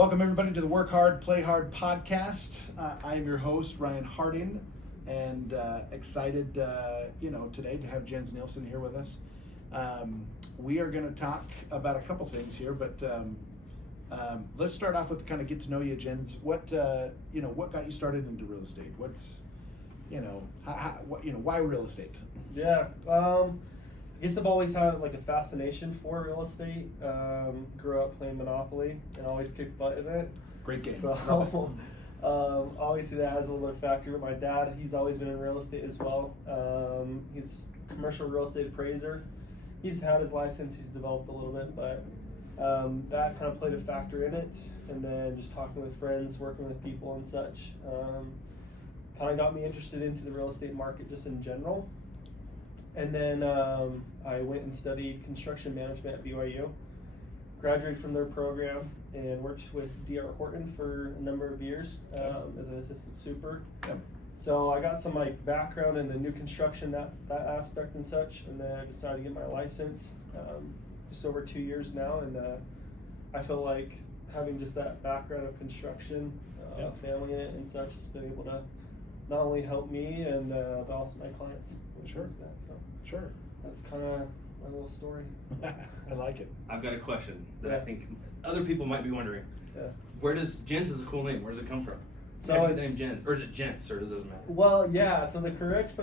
Welcome everybody to the Work Hard, Play Hard podcast. I am your host, Ryan Harding, and excited, today to have Jens Neilsen here with us. We are going to talk about a couple things here, but let's start off with kind of get to know you, Jens. What got you started into real estate? Why real estate? Yeah, I guess I've always had like a fascination for real estate. Grew up playing Monopoly and always kicked butt in it. Great game. So obviously that has a little factor. But my dad, he's always been in real estate as well. He's a commercial real estate appraiser. He's had his license. He's developed a little bit, but that kind of played a factor in it. And then just talking with friends, working with people and such, kind of got me interested into the real estate market just in general. And then I went and studied construction management at BYU, graduated from their program, and worked with D.R. Horton for a number of years as an assistant super. Yep. So I got some background in the new construction, that aspect and such, and then I decided to get my license just over 2 years now, and I feel like having just that background of construction, family in it and such, has been able to not only help me and but also my clients. Sure. Sure. That's kind of my little story. I like it. I've got a question that I think other people might be wondering. Yeah. Where does Jens is a cool name? Where does it come from? So How'd you it's name Jens, or is it Gents, or does it matter? Well, yeah. So the correct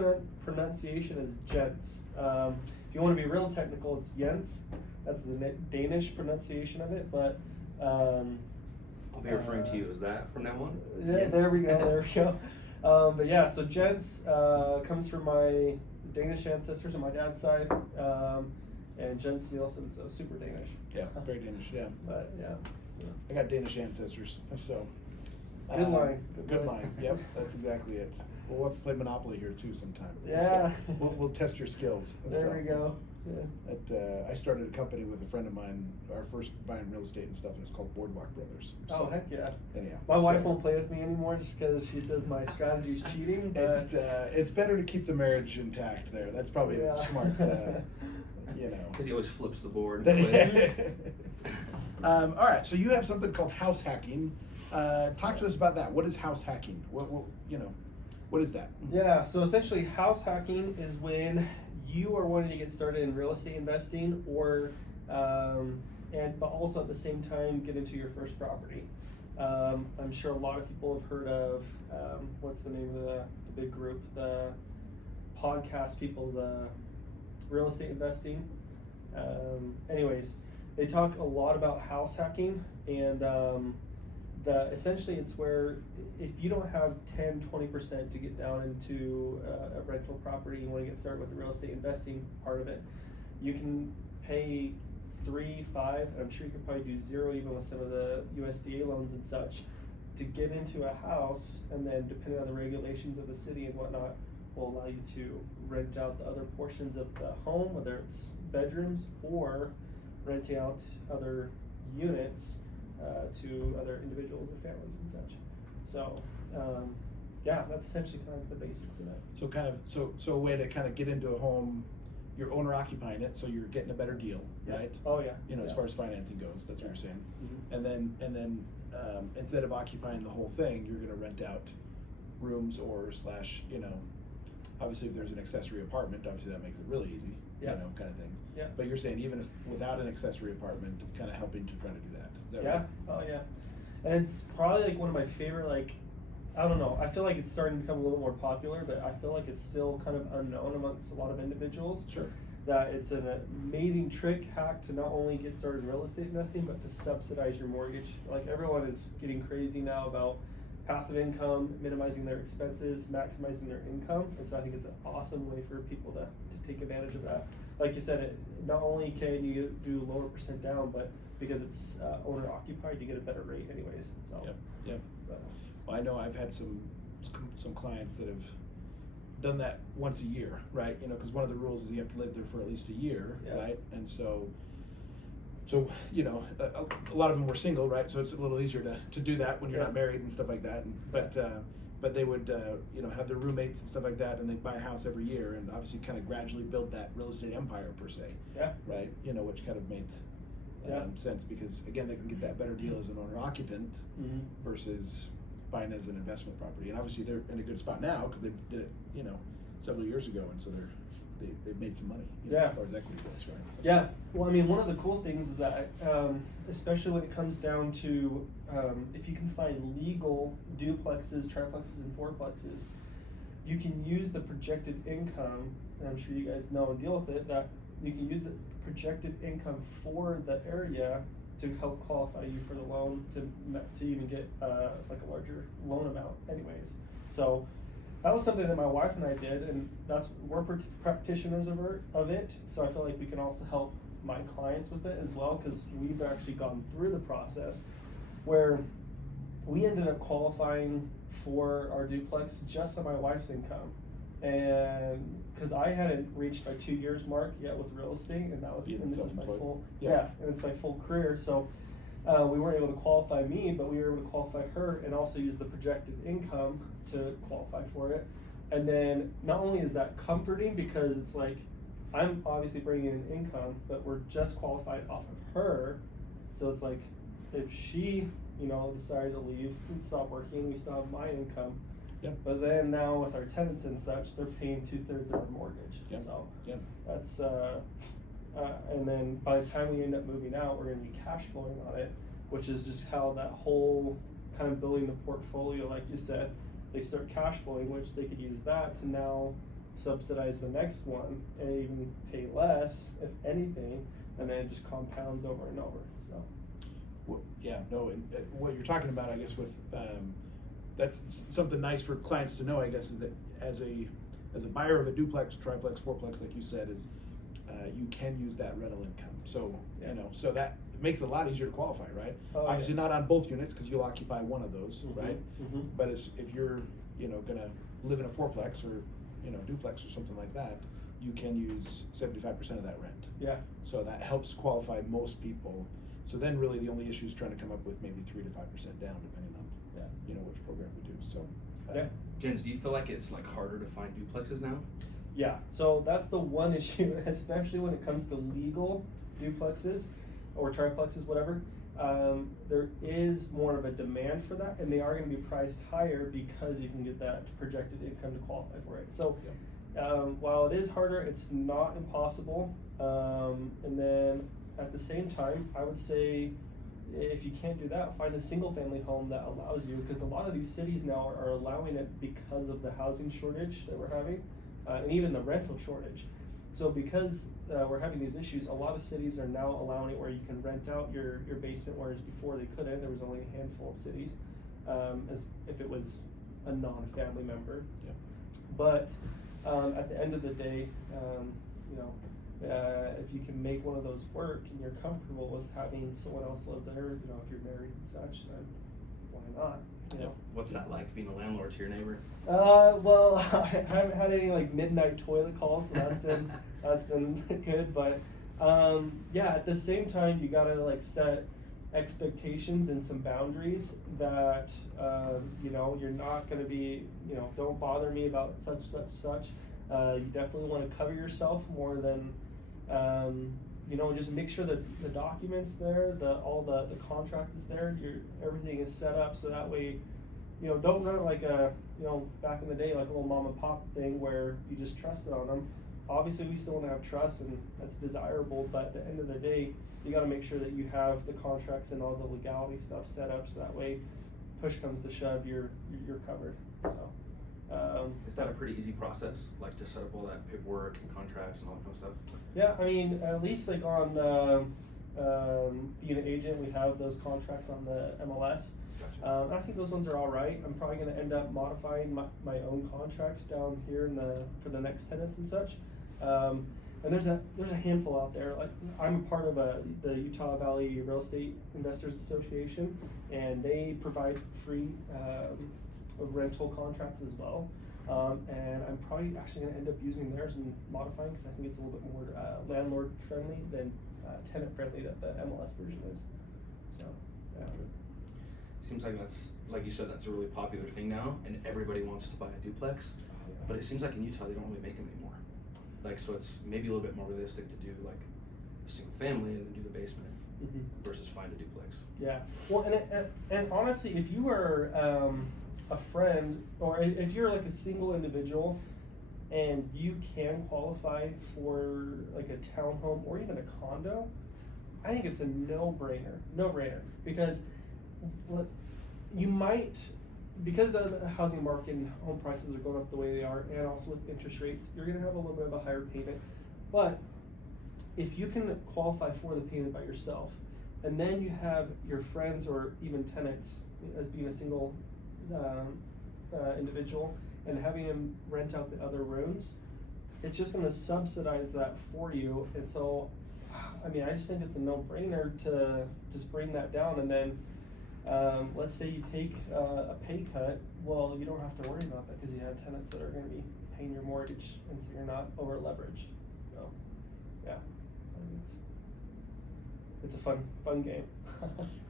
pronunciation is Gents. If you want to be real technical, it's Jens. That's the Danish pronunciation of it. But I'll be referring to you as that from now on. Yeah, Jens. there we go. There we go. But yeah, so Gents comes from my Danish ancestors on my dad's side, and Jens Neilsen, so super Danish. Yeah, very Danish. Yeah. But yeah. I got Danish ancestors, so. Good line. Good line. Yep, that's exactly it. We'll have to play Monopoly here too sometime. Yeah. So we'll test your skills. There we go. Yeah. I started a company with a friend of mine, our first buying real estate and stuff, and it's called Boardwalk Brothers. So, Oh, heck yeah. anyhow. My wife won't play with me anymore just because she says my strategy's cheating. But It's better to keep the marriage intact there. That's probably smart, Because he always flips the board. All right, so you have something called house hacking. Talk to us about that. What is house hacking? What is that? Yeah, so essentially house hacking is when you are wanting to get started in real estate investing or but also at the same time get into your first property. I'm sure a lot of people have heard of what's the name of the big group, the podcast people, the real estate investing. Anyways, they talk a lot about house hacking, and essentially it's where if you don't have 10-20% to get down into a rental property, you want to get started with the real estate investing part of it, you can pay 3, 5, I'm sure you could probably do 0 even with some of the USDA loans and such to get into a house, and then depending on the regulations of the city and whatnot will allow you to rent out the other portions of the home, whether it's bedrooms or renting out other units to other individuals or families and such. So that's essentially kind of the basics of it. So a way to kind of get into a home, you're owner occupying it, so you're getting a better deal, right? Oh yeah. As far as financing goes, that's what you're saying. Mm-hmm. And then instead of occupying the whole thing, you're going to rent out rooms or / obviously if there's an accessory apartment, obviously that makes it really easy, kind of thing. Yeah. But you're saying even if without an accessory apartment, kind of helping to try to do that. Is that Yeah. right? Oh yeah. And it's probably like one of my favorite, I don't know, I feel like it's starting to become a little more popular, but I feel like it's still kind of unknown amongst a lot of individuals. Sure. That it's an amazing hack to not only get started in real estate investing, but to subsidize your mortgage. Like everyone is getting crazy now about passive income, minimizing their expenses, maximizing their income. And so I think it's an awesome way for people to take advantage of that. Like you said, not only can you do lower percent down, but because it's owner occupied, you get a better rate anyways. So. Yep. Well, I know I've had some clients that have done that once a year, right? Because one of the rules is you have to live there for at least a year, right? And so a lot of them were single, right? So it's a little easier to do that when you're not married and stuff like that. But they would have their roommates and stuff like that, and they'd buy a house every year, and obviously kind of gradually build that real estate empire per se. Yeah. Right. Which kind of made sense, because again, they can get that better deal as an owner occupant Mm-hmm. versus buying as an investment property. And obviously they're in a good spot now because they did it, several years ago, and so they've made some money, as far as equity goes, right? Yeah. Well, I mean, one of the cool things is that, especially when it comes down to if you can find legal duplexes, triplexes, and fourplexes, you can use the projected income, and I'm sure you guys know and deal with it, that you can use the projected income for the area to help qualify you for the loan to even get like a larger loan amount anyways. So that was something that my wife and I did, and we're practitioners of it, so I feel like we can also help my clients with it as well, because we've actually gone through the process where we ended up qualifying for our duplex just on my wife's income. And because I hadn't reached my 2 years mark yet with real estate, and this is my full, and it's my full career. So we weren't able to qualify me, but we were able to qualify her and also use the projected income to qualify for it. And then not only is that comforting, because it's like, I'm obviously bringing in income, but we're just qualified off of her. So it's like, if she, decided to leave, we'd stop working, we still have my income. Yep. But then now with our tenants and such, they're paying 2/3 of our mortgage. Yep. So Yep. that's and then by the time we end up moving out, we're going to be cash flowing on it, which is just how that whole kind of building the portfolio, like you said, they start cash flowing, which they could use that to now subsidize the next one and even pay less, if anything, and then it just compounds over and over. So. Well, and what you're talking about, I guess, with that's something nice for clients to know, I guess, is that as a buyer of a duplex, triplex, fourplex, like you said, is you can use that rental income. So so that makes it a lot easier to qualify, right? Obviously not on both units, because you'll occupy one of those, right? Mm-hmm. But if you're gonna live in a fourplex or duplex or something like that, you can use 75% of that rent. Yeah. So that helps qualify most people. So then really the only issue is trying to come up with maybe 3 to 5% down, depending on which program we do. So Jens, do you feel like it's like harder to find duplexes now? Yeah, so that's the one issue, especially when it comes to legal duplexes or triplexes, whatever. There is more of a demand for that, and they are going to be priced higher because you can get that projected income to qualify for it. So while it is harder, it's not impossible. And then at the same time, I would say, if you can't do that, find a single family home that allows you, because a lot of these cities now are allowing it because of the housing shortage that we're having, and even the rental shortage. So because we're having these issues, a lot of cities are now allowing it where you can rent out your basement, whereas before they couldn't. There was only a handful of cities, as if it was a non-family member. Yeah. But at the end of the day, if you can make one of those work and you're comfortable with having someone else live there, if you're married and such, then why not? What's that like, being a landlord to your neighbor? Well, I haven't had any like midnight toilet calls, so that's been good. But at the same time, you gotta like set expectations and some boundaries that you're not gonna be, don't bother me about such. You definitely want to cover yourself more than just make sure that the documents there, all the contract is there, everything is set up, so that way, don't run like a, back in the day, like a little mom and pop thing where you just trusted on them. Obviously, we still want to have trust, and that's desirable, but at the end of the day, you got to make sure that you have the contracts and all the legality stuff set up, so that way, push comes to shove, you're covered. So. Is that a pretty easy process, like to set up all that paperwork and contracts and all that kind of stuff? Yeah, I mean, at least like on being an agent, we have those contracts on the MLS. Gotcha. I think those ones are all right. I'm probably going to end up modifying my own contracts down here for the next tenants and such. And there's a handful out there. Like, I'm a part of the Utah Valley Real Estate Investors Association, and they provide free rental contracts as well. And I'm probably actually going to end up using theirs and modifying, because I think it's a little bit more landlord friendly than tenant friendly that the MLS version is. So, yeah. Seems like that's, like you said, that's a really popular thing now, and everybody wants to buy a duplex. But it seems like in Utah they don't really make them anymore. Like, so it's maybe a little bit more realistic to do like a single family and then do the basement. versus find a duplex. Yeah. Well, and honestly, if you are a friend, or if you're like a single individual, and you can qualify for like a townhome or even a condo, I think it's a no-brainer, because you might, because the housing market and home prices are going up the way they are, and also with interest rates, you're going to have a little bit of a higher payment. But if you can qualify for the payment by yourself, and then you have your friends or even tenants as being a single individual, and having them rent out the other rooms, it's just going to subsidize that for you. And so, I mean, I just think it's a no-brainer to just bring that down. And then, let's say you take a pay cut, well, you don't have to worry about that because you have tenants that are going to be paying your mortgage, and so you're not over-leveraged. So, yeah, I think it's a fun game.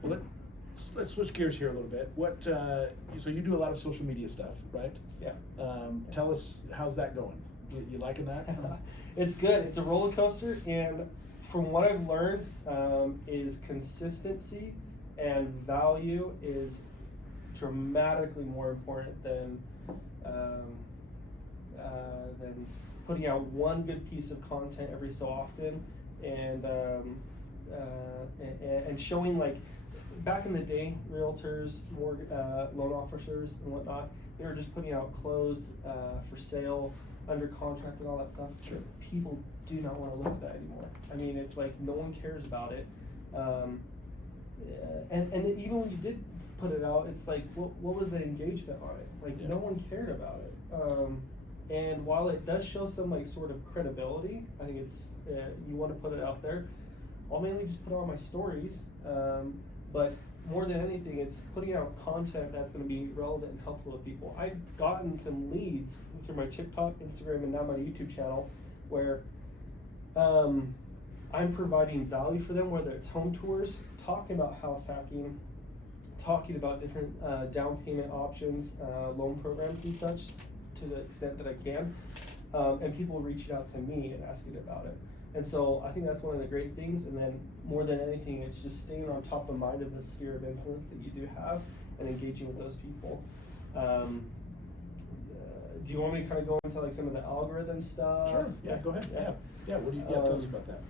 Well, let's switch gears here a little bit. What so you do a lot of social media stuff, right? Yeah. Tell us, how's that going? You liking that? It's good. It's a roller coaster, and from what I've learned, is consistency and value is dramatically more important than putting out one good piece of content every so often, and showing, like, back in the day, realtors, loan officers and whatnot, they were just putting out closed, for sale, under contract and all that stuff. Sure. People do not want to look at that anymore. I mean, it's like no one cares about it. And even when you did put it out, it's like, what was the engagement on it? Like, no one cared about it. And while it does show some, like, sort of credibility, I think it's, you want to put it out there. I'll mainly just put it on my stories, but more than anything, it's putting out content that's going to be relevant and helpful to people. I've gotten some leads through my TikTok, Instagram, and now my YouTube channel, where I'm providing value for them, whether it's home tours, talking about house hacking, talking about different down payment options, loan programs and such, to the extent that I can, and people reaching out to me and asking about it. And so I think that's one of the great things. And then more than anything, it's just staying on top of mind of the sphere of influence that you do have and engaging with those people. Do you want me to kind of go into, like, some of the algorithm stuff? Sure. Yeah, go ahead. Yeah. What do you tell us about that?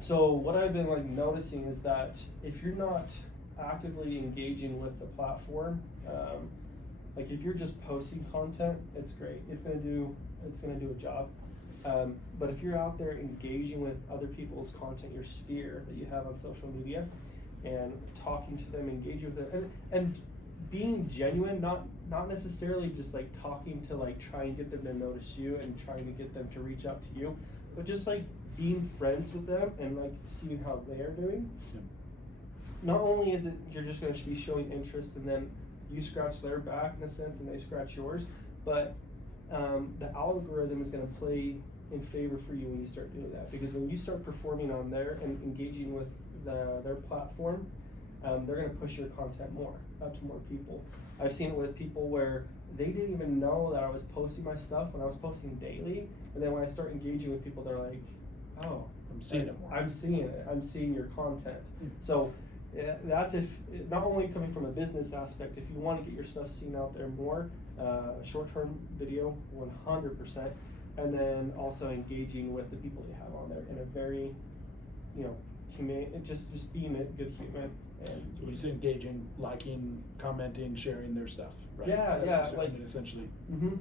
So what I've been, like, noticing is that if you're not actively engaging with the platform, like, if you're just posting content, it's great. It's gonna do a job. But if you're out there engaging with other people's content, your sphere that you have on social media, and talking to them, engaging with it, and being genuine, not necessarily just, like, talking to, like, try and get them to notice you and trying to get them to reach out to you, but just, like, being friends with them and, like, seeing how they are doing. Yeah. Not only is it you're just going to be showing interest, and then you scratch their back in a sense and they scratch yours, but the algorithm is going to play in favor for you when you start doing that, because when you start performing on there and engaging with their platform, they're going to push your content out to more people. I've seen it with people where they didn't even know that I was posting my stuff when I was posting daily, and then when I start engaging with people, they're like, oh, I'm seeing it more. I'm seeing it. I'm seeing your content. So that's, if not only coming from a business aspect, if you want to get your stuff seen out there more, short-term video, 100%, and then also engaging with the people you have on there in a very, humane, just being a good human. And so when you say engaging, liking, commenting, sharing their stuff, right? Yeah, So, like, I mean, essentially.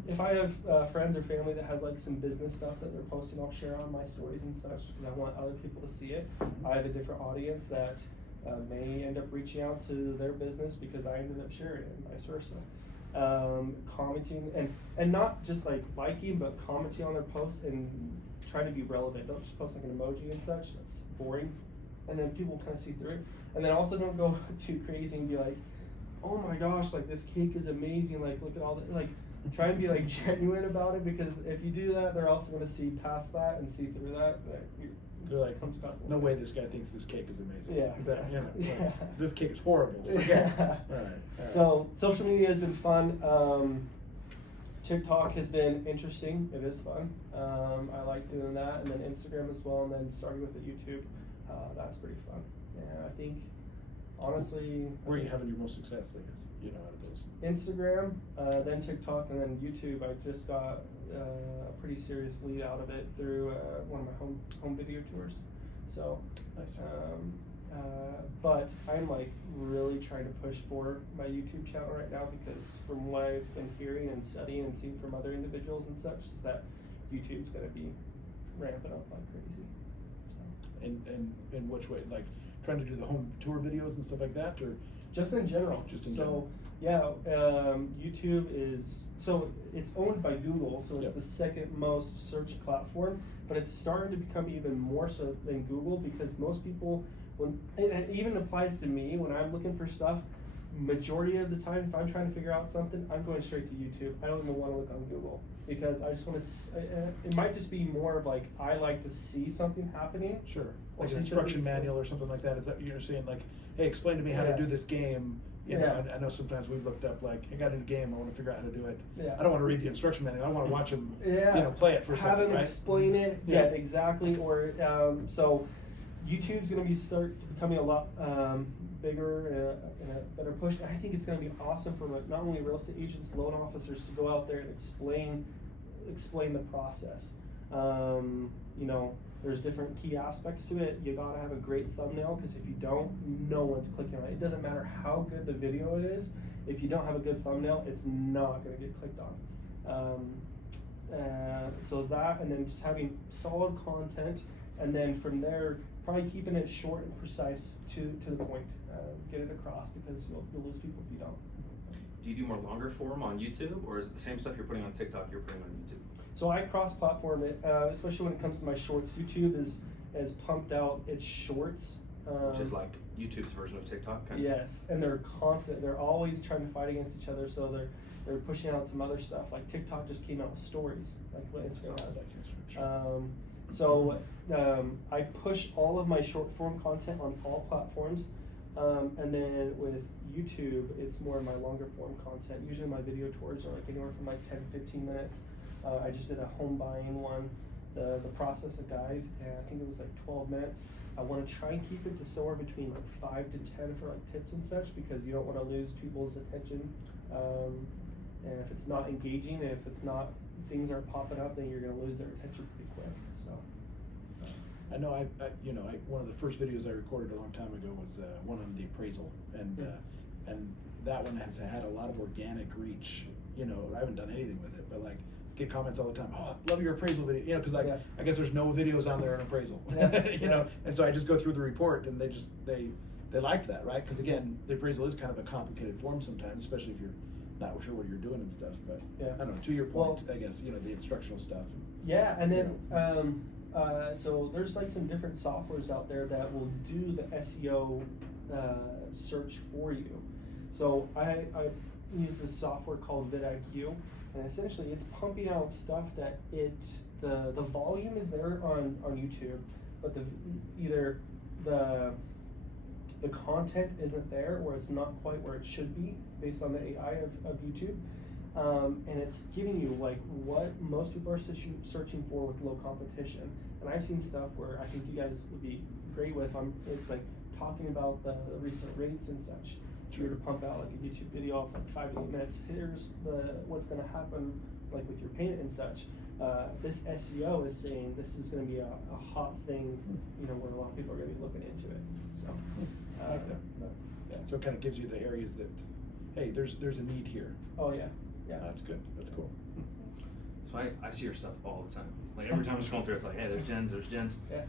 If I have friends or family that have, like, some business stuff that they're posting, I'll share on my stories and such, because I want other people to see it. I have a different audience that may end up reaching out to their business because I ended up sharing it, and vice versa. Commenting and not just, like, liking, but commenting on their posts and trying to be relevant. Don't just post, like, an emoji and such. That's boring. And then people kind of see through it. And then also don't go too crazy and be like, oh my gosh, like, this cake is amazing. Like, look at all that. Like, try and be, like, genuine about it, because if you do that, they're also going to see past that and see through that. They're like, no way this guy thinks this cake is amazing. Yeah. Is that, Yeah. Like, this cake is horrible. Forget it. All right. So social media has been fun. TikTok has been interesting. It is fun. I like doing that, and then Instagram as well, and then starting with the YouTube. That's pretty fun. Yeah, I think honestly. Where are you having your most success, I guess, out of those? Instagram, then TikTok, and then YouTube. I just got a pretty serious lead out of it through one of my home video tours. So, Nice. but I'm like really trying to push for my YouTube channel right now, because from what I've been hearing and studying and seeing from other individuals and such, is that YouTube's going to be ramping up like crazy. So. In which way? Like trying to do the home tour videos and stuff like that, or just in general? Just in general. Yeah, YouTube is, so it's owned by Google, so it's Yep. the second most searched platform, but it's starting to become even more so than Google, because most people, when it even applies to me when I'm looking for stuff, majority of the time if I'm trying to figure out something, I'm going straight to YouTube. I don't even want to look on Google, because I just want to, it might just be more of like, I like to see something happening. Sure, Or like see an instruction something- manual or something like that. Is that you're saying, like, hey, explain to me how Yeah. to do this game? Yeah. I know sometimes we've looked up, like, I got in a game, I want to figure out how to do it. Yeah. I don't want to read the instruction manual. I want to watch them, Yeah. play it for a Have second, them right? explain it. Yeah. Yeah, exactly. Or so YouTube's going to be becoming a lot bigger and a better push. And I think it's going to be awesome for not only real estate agents, loan officers to go out there and explain the process. There's different key aspects to it. You gotta have a great thumbnail, because if you don't, no one's clicking on it. It doesn't matter how good the video it is. If you don't have a good thumbnail, it's not gonna get clicked on. So that, and then just having solid content, and then from there, probably keeping it short and precise to the point. Get it across, because you'll lose people if you don't. Do you do more longer form on YouTube, or is it the same stuff you're putting on TikTok you're putting on YouTube? So I cross-platform it, especially when it comes to my shorts. YouTube has pumped out its shorts. Which is like YouTube's version of TikTok, kind of? Yes, and they're constant. They're always trying to fight against each other, so they're pushing out some other stuff. Like TikTok just came out with stories, like what Instagram has. I push all of my short-form content on all platforms, and then with YouTube, it's more of my longer-form content. Usually my video tours are like anywhere from like 10 to 15 minutes. I just did a home buying one, the process, a guide, and I think it was like 12 minutes. I want to try and keep it to somewhere between like 5 to 10 for like tips and such, because you don't want to lose people's attention. And if it's not engaging, and if it's not, things aren't popping up, then you're going to lose their attention pretty quick. So. I know one of the first videos I recorded a long time ago was one on the appraisal, and that one has had a lot of organic reach. I haven't done anything with it, but like, get comments all the time. Oh, I love your appraisal video. Because like, I guess there's no videos on there on appraisal. Yeah. And so I just go through the report, and they liked that, right? Because again, the appraisal is kind of a complicated form sometimes, especially if you're not sure what you're doing and stuff. But yeah. I don't know. To your point, I guess the instructional stuff. Yeah, and then so there's like some different softwares out there that will do the SEO search for you. So I use this software called vidIQ, and essentially it's pumping out stuff that the volume is there on YouTube, but either the content isn't there, or it's not quite where it should be based on the AI of YouTube. And it's giving you like what most people are searching for with low competition. And I've seen stuff where I think you guys would be great with. It's like talking about the recent rates and such. If you were to pump out like a YouTube video of like 5 to 8 minutes, here's what's going to happen like with your payment and such. This SEO is saying this is going to be a hot thing, where a lot of people are going to be looking into it. So, I like that. Yeah. So it kind of gives you the areas that, hey, there's a need here. Oh yeah. Yeah. That's good. That's cool. So I see your stuff all the time. Like every time I'm scrolling through, it's like, hey, there's Jen's. Yeah.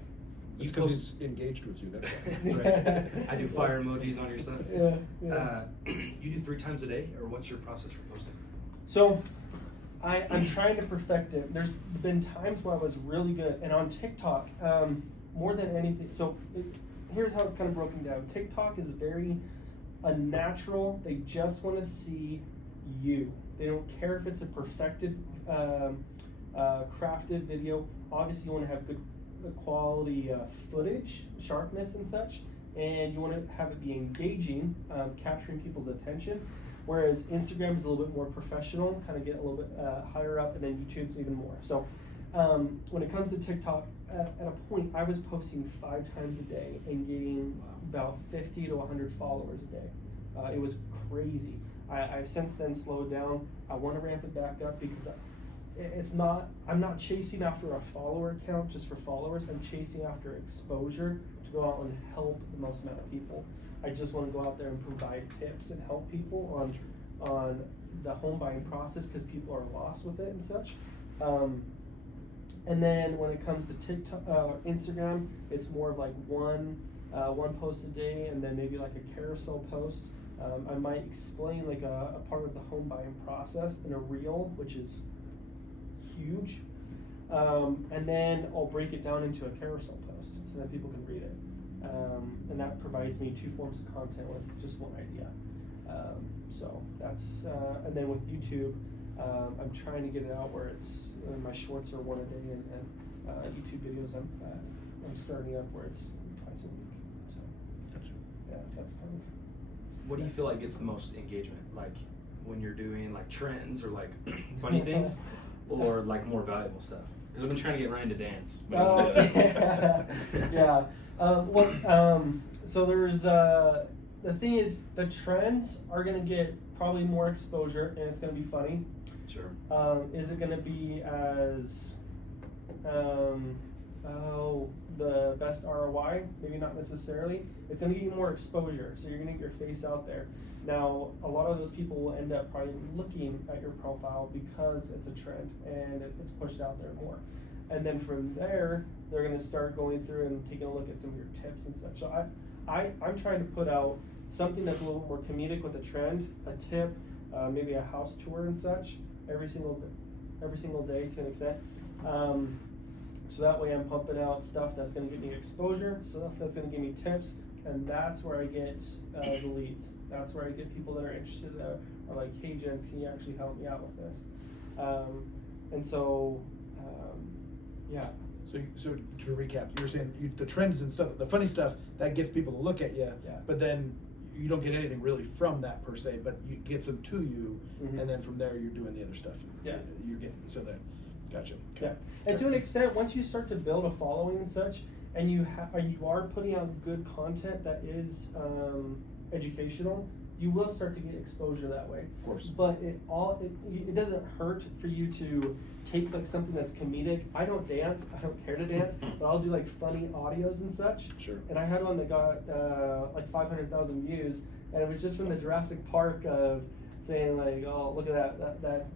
It's because he's engaged with you. That's right. I do fire emojis on your stuff. Yeah. You do 3 times a day, or what's your process for posting? So, I'm trying to perfect it. There's been times where I was really good, and on TikTok, more than anything. So, here's how it's kind of broken down. TikTok is very unnatural. They just want to see you. They don't care if it's a perfected, crafted video. Obviously, you want to have good quality footage, sharpness and such, and you want to have it be engaging, capturing people's attention, whereas Instagram is a little bit more professional, kind of get a little bit higher up, and then YouTube's even more. So when it comes to TikTok, at a point I was posting 5 times a day and getting about 50 to 100 followers a day. It was crazy. I've since then slowed down. I want to ramp it back up because I'm not chasing after a follower count just for followers. I'm chasing after exposure to go out and help the most amount of people. I just want to go out there and provide tips and help people on the home buying process because people are lost with it and such. And then when it comes to TikTok, Instagram, it's more of like one post a day, and then maybe like a carousel post. I might explain like a part of the home buying process in a reel, which is huge. And then I'll break it down into a carousel post so that people can read it. And that provides me 2 forms of content with just one idea. So that's, and then with YouTube, I'm trying to get it out where it's, my shorts are 1 a day, and YouTube videos I'm starting up where it's twice a week. So, Gotcha. yeah, that's kind of. What do you feel like gets the most engagement? Like when you're doing like trends or like funny things, or like more valuable stuff? Because I've been trying to get Ryan to dance. Oh, yeah. So there's the thing is, the trends are gonna get probably more exposure, and it's gonna be funny. Sure. Is it gonna be as the best ROI? Maybe not necessarily. It's gonna get you more exposure, so you're gonna get your face out there. Now, a lot of those people will end up probably looking at your profile because it's a trend and it's pushed out there more. And then from there, they're gonna start going through and taking a look at some of your tips and such. So I'm trying to put out something that's a little more comedic with a trend, a tip, maybe a house tour and such, every single day to an extent. So that way I'm pumping out stuff that's gonna give me exposure, stuff that's gonna give me tips, and that's where I get the leads. That's where I get people that are interested, are like, hey Jens, can you actually help me out with this? And so, yeah. So to recap, you're saying the trends and stuff, the funny stuff, that gets people to look at you, Yeah. but then you don't get anything really from that per se, but you gets them to you, Mhm. and then from there you're doing the other stuff. Yeah. You're getting, so that, gotcha. Okay. Yeah, and to an extent, once you start to build a following and such, and you are putting out good content that is educational, you will start to get exposure that way. Of course. But it doesn't hurt for you to take like something that's comedic. I don't dance. I don't care to dance, but I'll do like funny audios and such. Sure. And I had one that got like 500,000 views, and it was just from the Jurassic Park of saying like, oh, look at that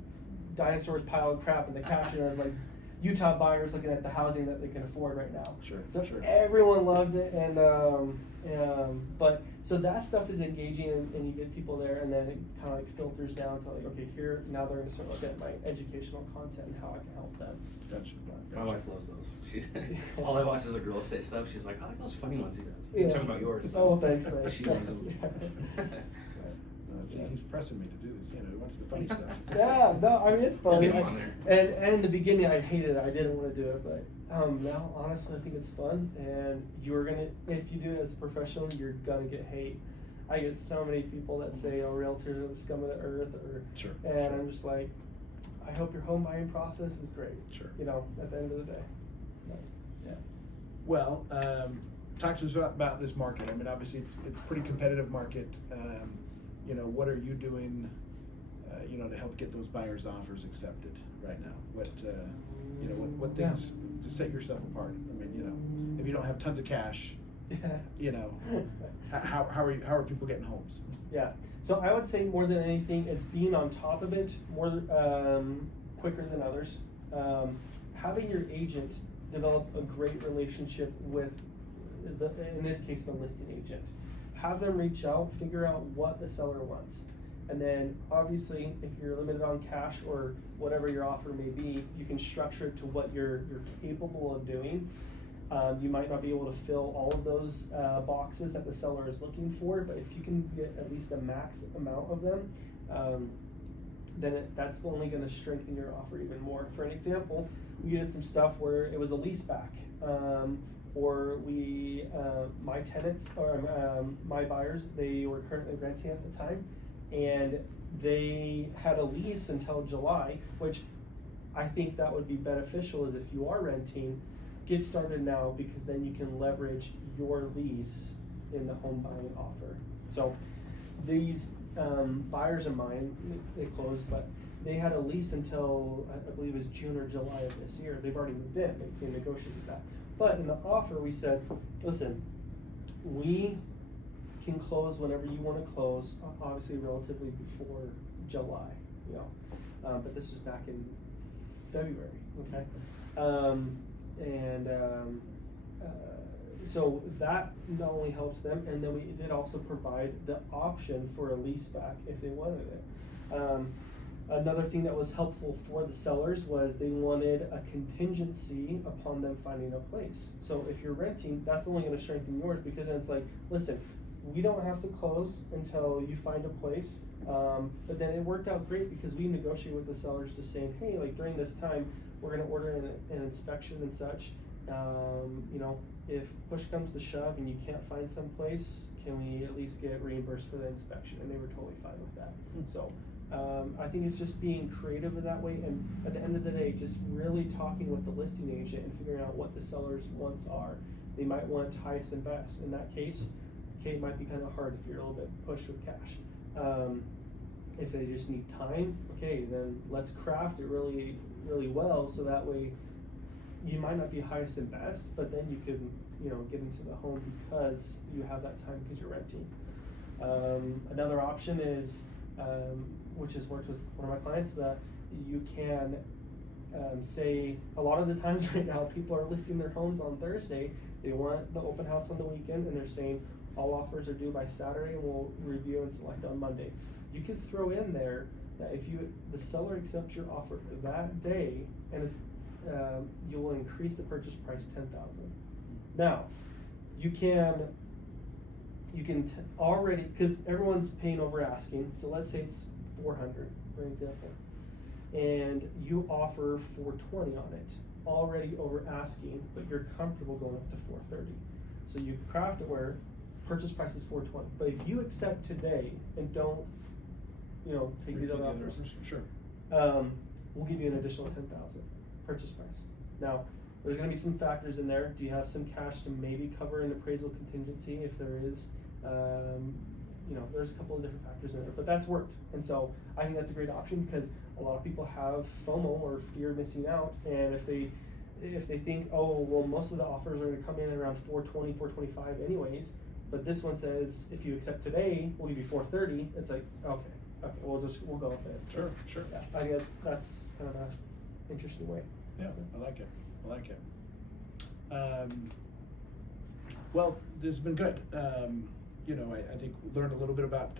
dinosaurs pile of crap, and the caption was like, Utah buyers looking at the housing that they can afford right now. Sure. So sure. everyone loved it, and but so that stuff is engaging, and you get people there, and then it kind of like filters down to like, okay, here now they're going to start looking at my educational content and how I can help them. Gotcha. My wife loves those. All I watch is like real estate stuff. She's like, I like those funny ones he does. You're talking about yours. Oh, thanks. Thanks. She loves them. See, he's pressing me to do this. He wants the funny stuff. Yeah, no, I mean it's fun. Get him on there. And in the beginning, I hated it. I didn't want to do it, but now honestly, I think it's fun. And if you do it as a professional, you're gonna get hate. I get so many people that say, "Oh, realtors are the scum of the earth," Sure. And sure. I'm just like, I hope your home buying process is great. Sure. At the end of the day. But, yeah. Well, talk to us about this market. I mean, obviously, it's a pretty competitive market. What are you doing, to help get those buyers' offers accepted right now? What things to set yourself apart? I mean, if you don't have tons of cash, how are people getting homes? Yeah. So I would say more than anything, it's being on top of it more quicker than others. Having your agent develop a great relationship with in this case, the listing agent. Have them reach out, figure out what the seller wants. And then obviously, if you're limited on cash or whatever your offer may be, you can structure it to what you're capable of doing. You might not be able to fill all of those boxes that the seller is looking for, but if you can get at least a max amount of them, then that's only going to strengthen your offer even more. For an example, we did some stuff where it was a lease back. Or my tenants, or my buyers, they were currently renting at the time, and they had a lease until July, which I think that would be beneficial is if you are renting, get started now, because then you can leverage your lease in the home buying offer. So these buyers of mine, they closed, but they had a lease until I believe it was June or July of this year. They've already moved in, they negotiated that. But in the offer we said, listen, we can close whenever you want to close, obviously relatively before July, you know, but this was back in February, okay? So that not only helps them, and then we did also provide the option for a lease back if they wanted it. Another thing that was helpful for the sellers was they wanted a contingency upon them finding a place. So if you're renting, that's only going to strengthen yours, because then it's like, listen, we don't have to close until you find a place. But then it worked out great because we negotiated with the sellers just saying, hey, like during this time, we're going to order an inspection and such. You know, if push comes to shove and you can't find some place, can we at least get reimbursed for the inspection? And they were totally fine with that. So I think it's just being creative in that way, and at the end of the day, just really talking with the listing agent and figuring out what the seller's wants are. They might want highest and best. In that case, okay, it might be kind of hard if you're a little bit pushed with cash. If they just need time, okay, then let's craft it really, really well, so that way you might not be highest and best, but then you can, you know, get into the home because you have that time because you're renting. Another option is, which has worked with one of my clients, that you can say, a lot of the times right now, people are listing their homes on Thursday. They want the open house on the weekend, and they're saying all offers are due by Saturday, and we'll review and select on Monday. You can throw in there that if the seller accepts your offer for that day, and you will increase the purchase price $10,000. Now, you can already, because everyone's paying over asking, so let's say it's $400 for example, and you offer $420 on it, already over asking, but you're comfortable going up to $430. So you craft it where purchase price is $420, but if you accept today and don't, you know, take these other offers, sure, we'll give you an additional $10,000 purchase price. Now, there's going to be some factors in there. Do you have some cash to maybe cover an appraisal contingency if there is? You know, there's a couple of different factors in there, but that's worked. And so I think that's a great option, because a lot of people have FOMO, or fear of missing out. And if they think, oh, well, most of the offers are going to come in around $420, $425 anyways, but this one says, if you accept today, we'll give you $430. It's like, okay, we'll go with it. sure, sure. Yeah, I think that's kind of an interesting way. Yeah, I like it. Well, this has been good. You know, I think we learned a little bit about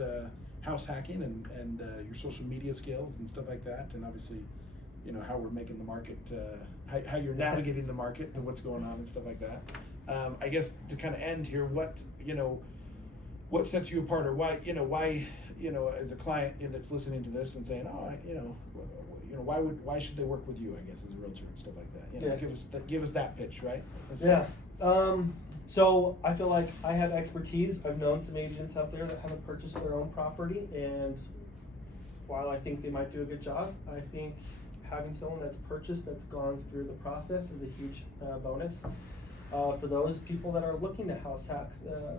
house hacking and your social media skills and stuff like that, and obviously, you know, how we're making the market, how you're navigating the market and what's going on and stuff like that. I guess to kind of end here, what sets you apart, or why, as a client that's listening to this and saying, oh, why should they work with you, I guess, as a realtor and stuff like that? You know, give us that pitch, right? So I feel like I have expertise. I've known some agents out there that haven't purchased their own property, and while I think they might do a good job, I think having someone that's purchased, that's gone through the process, is a huge bonus. For those people that are looking to house hack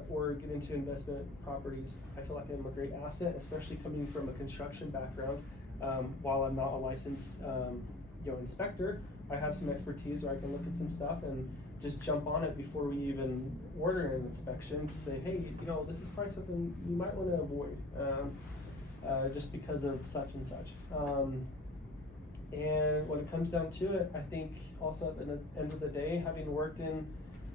or get into investment properties, I feel like I'm a great asset, especially coming from a construction background. While I'm not a licensed inspector, I have some expertise where I can look at some stuff and just jump on it before we even order an inspection to say, hey, this is probably something you might want to avoid, just because of such and such. And when it comes down to it, I think also at the end of the day, having worked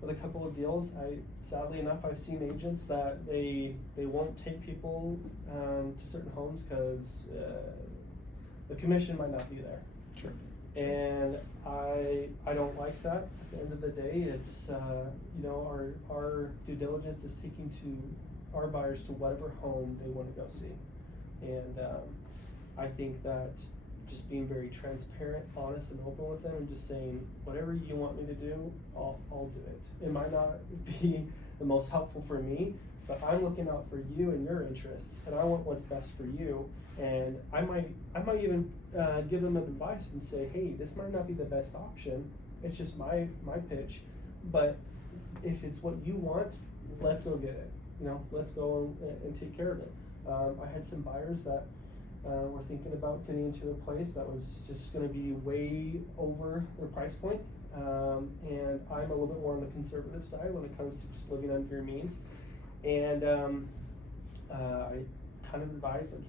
with a couple of deals, sadly enough, I've seen agents that they won't take people to certain homes because the commission might not be there. Sure. And I don't like that. At the end of the day, it's our due diligence is taking to our buyers to whatever home they want to go see, and I think that just being very transparent, honest, and open with them, and just saying whatever you want me to do, I'll do it. It might not be the most helpful for me, but I'm looking out for you and your interests, and I want what's best for you. And I might even give them advice and say, hey, this might not be the best option. It's just my pitch, but if it's what you want, let's go get it. Let's go and take care of it. I had some buyers that were thinking about getting into a place that was just going to be way over their price point. And I'm a little bit more on the conservative side when it comes to just living under your means. And I kind of advised, like,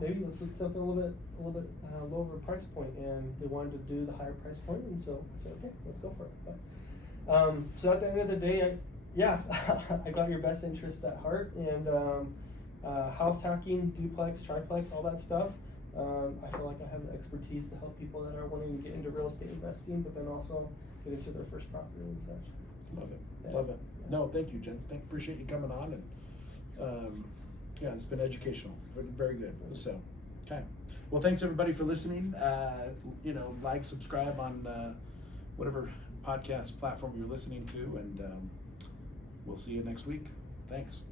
maybe let's look at something a little bit lower price point. And they wanted to do the higher price point, and so I said, okay, let's go for it. But, so at the end of the day, I got your best interest at heart, and house hacking, duplex, triplex, all that stuff. I feel like I have the expertise to help people that are wanting to get into real estate investing, but then also get into their first property and such. Love it. Yeah. Love it. Yeah. No, thank you, Jens. Appreciate you coming on, and it's been educational. Very good. So, okay. Well, thanks everybody for listening. Like, subscribe on whatever podcast platform you're listening to, and we'll see you next week. Thanks.